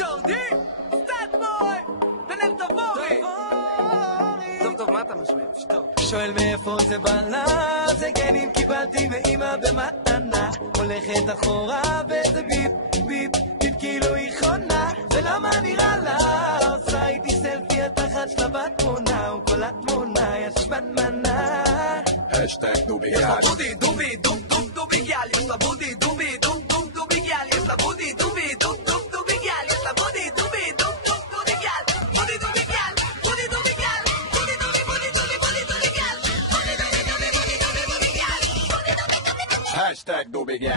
ג'ורדי, סטאט בוי, דנל תבורי. טוב, מה אתה משמיע? שואל מאיפה זה בא, זה כן אם קיבלתי מאמא במתנה, הולכת אחורה וזה ביפ, ביפ, ביפ כאילו היא חונה, ולמה נראה לה, עושה איתי סלפי התחת שלבת תמונה, וכל התמונה יש בנמנה. השטג דובי יש לה בודי דובי דום דום דובי גיאל, יש לה בודי דובי דום דום דובי גיאל, יש לה בודי דובי דום דום דובי גיאל, יש לה בודי דובי דום דום דובי גיאל, בודי דובי גיאל, בודי דובי גיאל, בודי דובי בודי דובי בודי דובי גיאל, בודי דובי דובי בודי דובי בודי גיאל, בודי דובי דובי. השטג דובי גיאל.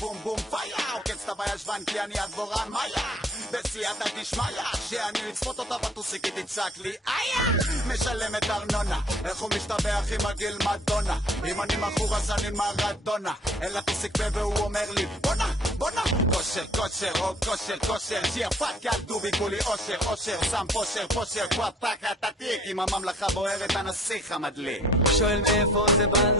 בום בום פייר, עוקץ את בישבן כי אני הדבורן מאיה, בסייעתא דשמיא, שאני אצפות אותה בטוסיק היא תצעק לי איה, משלמת ארנונה, איך הוא משתבח עם הגיל מדונה, אם אני מכור אז אני מרדונה, אין לה טוסיק פה והוא אומר לי בונה, בונה, כושר, כושר, או כושר, כושר, שיפת כעל דובי כולי אושר, אושר, שם פושר, פושר, כבר תחת התיק, עם הממלכה בוערת הנסיך המדליק. שואל מאיפה זה בא,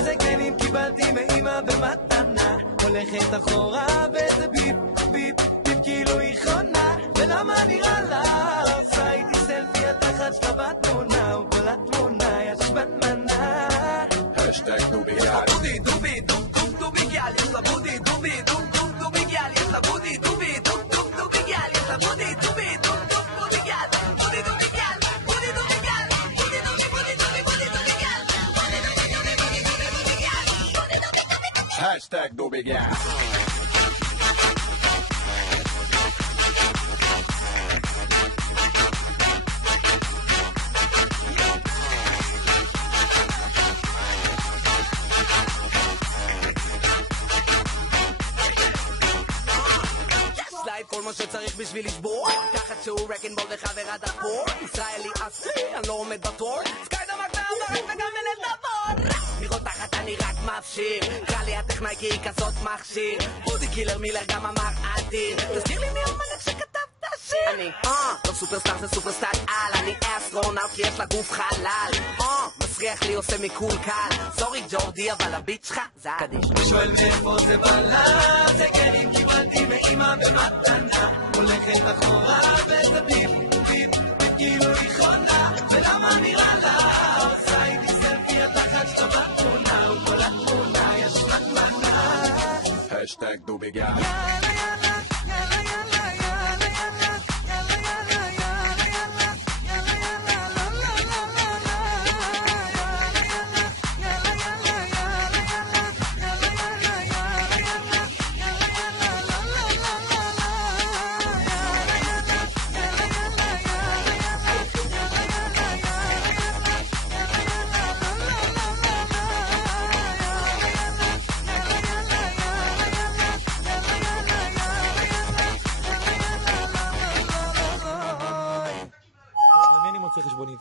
זה כן אם קיבלתי מאמא במתנה, הולכת אחורה וזה ביפ, ביפ, ביפ כאילו היא חונה, ולמה נראה לה, עושה איתי סלפי התחת שלבת תמונה, וכל התמונה יש בנמנה. השטג דובי גיאל. בודי דובי דום דום דובי גיאל, יש לה בודי דובי דום דום דובי גיאל, יש לה בודי דובי דום דום דובי גיאל, יש לה בודי דובי דום דום דובי גיאל, בודי דובי גיאל, בודי דובי גיאל, בודי דובי בודי דובי בודי דובי גיאל, בודי דובי דובי בודי דובי בודי גיאל, בודי דובי. השטג דובי גיאל. כל מה שצריך בשביל לשבור, תחת שהוא רקנבול וחברה דחפור, ישראלי אסלי, אני לא עומד בתור, סקיידה מקנאמרת וגם מנהל דבור, לראות תחת אני רק מפשיר, קרא לי הטכנאי כי היא כזאת מכשיר, בודי קילר מילר גם אמר אדיר, תזכיר לי מי המלך שכתב את השיר, אני לא סופרסטאר זה סופרסטאר על, אני אסטרונאוט כי יש לה גוף חלל, מסריח לי עושה מקול קל, סורי ג'ורדי אבל הביט שלך זה קדיש. שואל מאיפה זה בא, זה כן אם קיבלתי מאמא במתנה, הולכת אחורה וזה ביפ, ביפ, ביפ כאילו היא חונה, ולמה נראה לה, עושה איתי סלפי התחת שלבת תמונה, וכל התמונה יש בנמנה. השטג דובי גיאל. למי אני מוצא חשבונית?